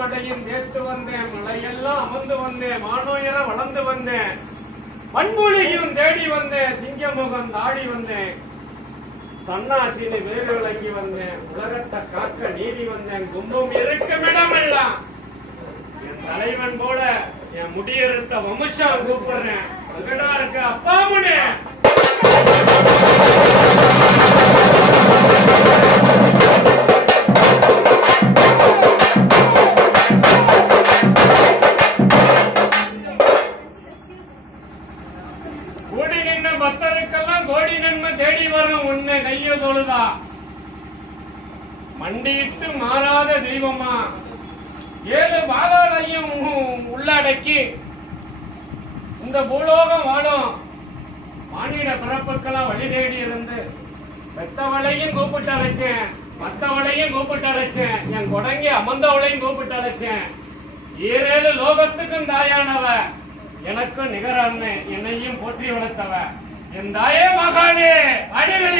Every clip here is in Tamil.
மடையும் தேர்த்து வந்தேன் மலையெல்லாம் அமர்ந்து வந்தேன் மானோயர வளர்ந்து வந்தேன். மண்மொழியும் தேடி வந்தேன் சிங்கமுகம் தாடி வந்தேன். சன்னாசினு வேறு விளங்கி வந்தேன் உலகத்தை காக்க நீதி வந்தேன். கும்பம் இருக்கும் இடமெல்லாம் என் தலைவன் போல என் முடியிருத்த வம்சம் கூப்பிடுறேன். அங்கடா இருக்க அப்பா முனே மண்டியிட்டு மாறாத தெய்வமா? ஏழு பாதாளையும் உள்ளடக்கி இந்த பூலோகம் வாழும். மானிட பிறப்புக்கெல்லாம் வழி தேடி இருந்து பெத்தவளையும் கூப்பிட்டு அழைச்சேன். மத்தவளையும் கூப்பிட்டு அழைச்சேன். என் குடங்கி அமர்ந்தவளையும் கூப்பிட்டு அழைச்சேன். ஈரேழு லோகத்துக்கும் தாயானவ. எனக்கும் நிகரான என்னையும் போற்றி வளர்த்தவ. என் தாயே மகானே அடிவெளி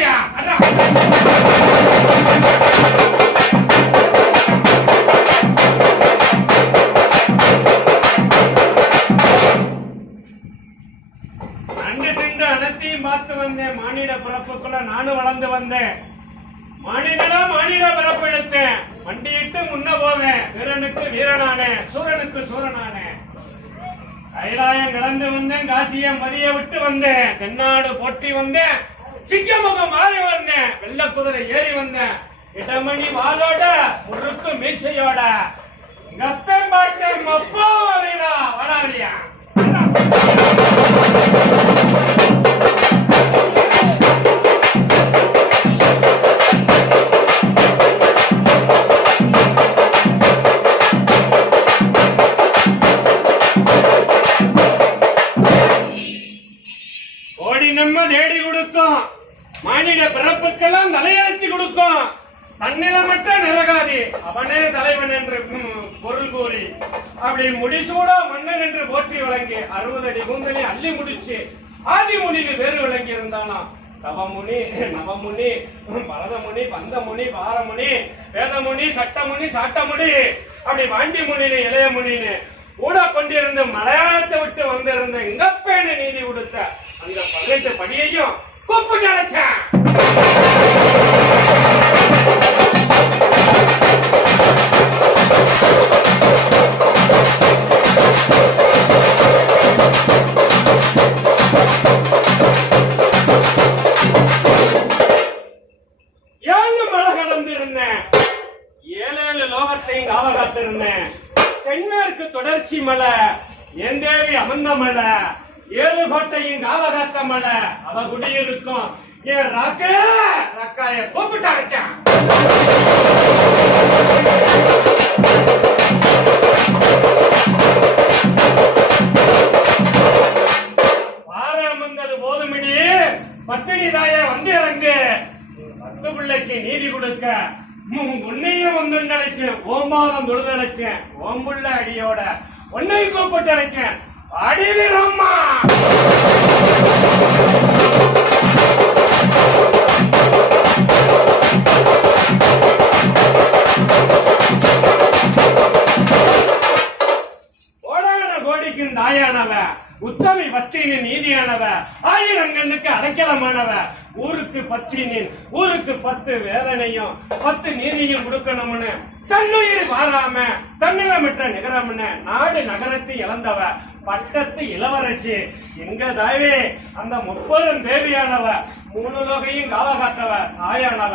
மானிட பிறப்புக்குள்ள நானும் வளர்ந்து வந்தேன். மானிடனா மானிட பிறப்பு எடுத்தேன். வண்டியிட்டு முன்ன போவேன் வீரனுக்கு வீரனானே சூரனுக்கு சூரனானே கைலாயம் கடந்து வந்தேன். காசியம் மதிய விட்டு வந்தேன். தென்னாடு போட்டி வந்தேன். சிங்கமுகம் மாறி வந்தேன். வெள்ள குதிரை ஏறி வந்தேன். இடமணி வாளோட முறுக்கு மீசையோட. கப்பேன் பாட்டேன் மப்போ வீரா மானிட பிறப்புக்கெல்லாம் தலையரசி கொடுக்கும். தன்னில மட்டும் நிலகாதி அவனே தலைவன் என்று பொருள் கூறி அப்படி முடிசூடா மன்னன் என்று போற்றி வழங்கி அறுபது அடி கூந்தலை அள்ளி முடிச்சு ஆதிமுனிக்கு வேறு விளங்கி இருந்தானா தவமுனி நவமுனி பரதமுனி பந்தமுனி பாரமுனி வேதமுனி சட்டமுனி சாட்டமுனி அப்படி வாண்டி முனினு இளைய முனின்னு கூட கொண்டிருந்து மலையாளத்தை விட்டு வந்திருந்த இங்கப்பேன நீதி கொடுத்த அந்த பதினெட்டு படியையும் கூப்பிட்டு அழைச்சேன் இருந்தேன் ஏழேழு லோகத்தையும் காத்திருந்தேன். தென்மேற்கு தொடர்ச்சி மலை என் தேவி அமர்ந்த மலை ஏழு கோட்டையும் காவகாத்த மலை அவ குடியிருக்கும் என் ராக்க! ரக்காய கூப்பிட்டு அடைச்சான் பாறை போதுமிடி பத்தினி தாய வந்து இறங்கு. பத்து பிள்ளைக்கு நீதி கொடுக்க. உம் உன்னையும் வந்து நினைச்சேன். ஓமாதம் தொழுது அழைச்சேன் ஓம்புள்ள அடியோட உன்னையும் கூப்பிட்டு அழைச்சேன். அடிவிரம்மா தாயானவ உத்தமி பஸ்டீனின் நீதியானவ ஆயிரம் கண்ணுக்கு அடைக்கலமானவ ஊருக்கு பஸ்டினின் ஊருக்கு பத்து வேதனையும் பத்து நீதியும் கொடுக்கணும்னு தன்னுயிர் மாறாம தன்னிலமிட்ட நிகரம்னு நாடு நகரத்தை இழந்தவ பட்டத்து இளவரசி. எங்க தாயே அந்த முப்பதும் தேவியானவ மூணு லோகையும் காலகாத்தவ தாயானவ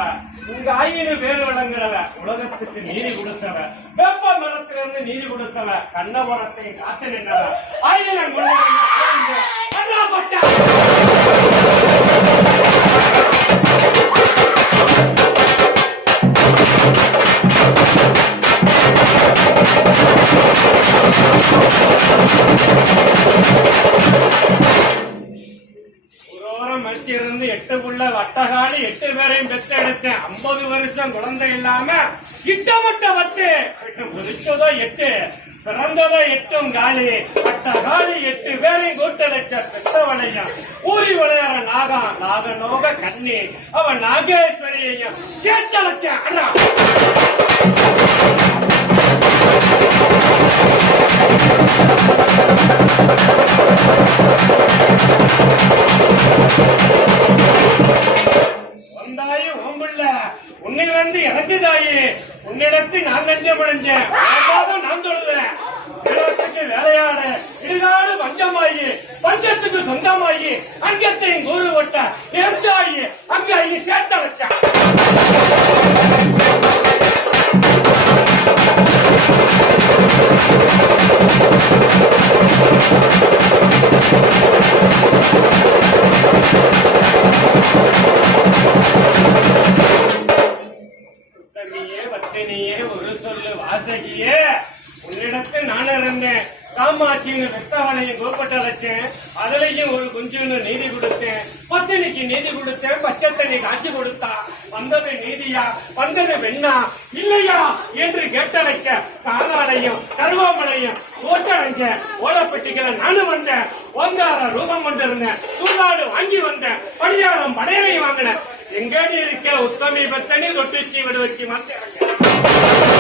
உங்க ஆயினு பேர் வழங்குறவ உலகத்துக்கு நீதி கொடுத்தவ வெப்ப மரத்திலிருந்து நீதி கொடுத்தவ கண்ணபுரத்தை காத்து நின்றவ ஆயினம் கொண்டு வந்த கோவிந்த எட்டு புள்ள வட்டகாலி எட்டு பேரையும் பெத்தெடுத்தேன் ஐம்பது வருஷம் குழந்தை இல்லாம கிட்டமட்ட வத்து முடிச்சதோ எட்டு பிறந்ததோ எட்டும் காலி. அட்ட காலி எட்டு பேரையும் கூட்டடைச்ச பெத்தவளையும். ஊறி விளையாட நாகம் நாக நோக கண்ணி. அவன் நாகேஸ்வரியையும் சேர்த்து வச்சேன். அண்ணா. பஞ்சத்துக்கு சொந்தமாயி அங்கத்தையும் கூறு விட்ட நேர்ச்சாயி அங்க ஐய சேர்த்த வச்சான் ஒரு சொல்லு வாசகியே உன்னிடத்தில் நான் இருந்தேன் காமாட்சின்னு வெத்தவனையும் கோப்பட்ட வச்சேன் அதுலயும் ஒரு குஞ்சுன்னு நீதி கொடுத்தேன் பத்தினிக்கு நீதி கொடுத்தேன் பச்சத்தனி காட்சி கொடுத்தா வந்தது நீதியா வந்தது வெண்ணா இல்லையா என்று கேட்ட வைக்க காலாடையும் கருவாமலையும் ஓட்டடைஞ்ச ஓலப்பட்டிகளை நானும் வந்தேன் ஓங்கார ரூபம் கொண்டிருந்தேன் சூதாடு வாங்கி வந்தேன் பணியாரம் படையலையும் வாங்கினேன் எங்க இருக்க உத்தமி பத்தனி தொட்டிச்சி விடுவச்சி மாத்தேன்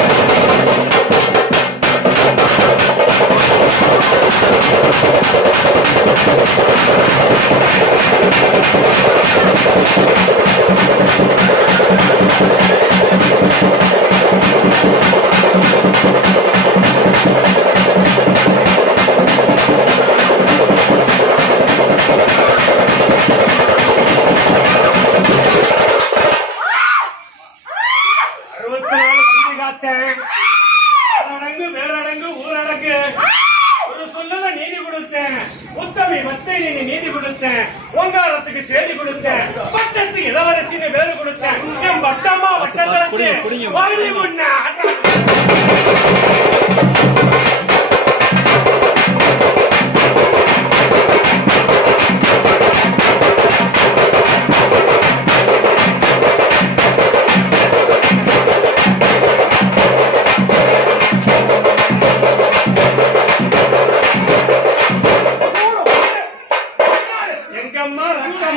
காத்தேன் அடங்கு வேறடங்கு ஊரடங்கு. ஒரு சொல்லல நீதி கொடுத்தேன். உத்தமி மத்தை நீங்க நீதி கொடுத்தேன். ஓங்காரத்துக்கு செய்தி கொடுத்தேன். பட்டத்துக்கு இளவரசின்னு வேறு கொடுத்தேன். என் பட்டம்மா வட்டத்தரச்சு வாழி முன்ன.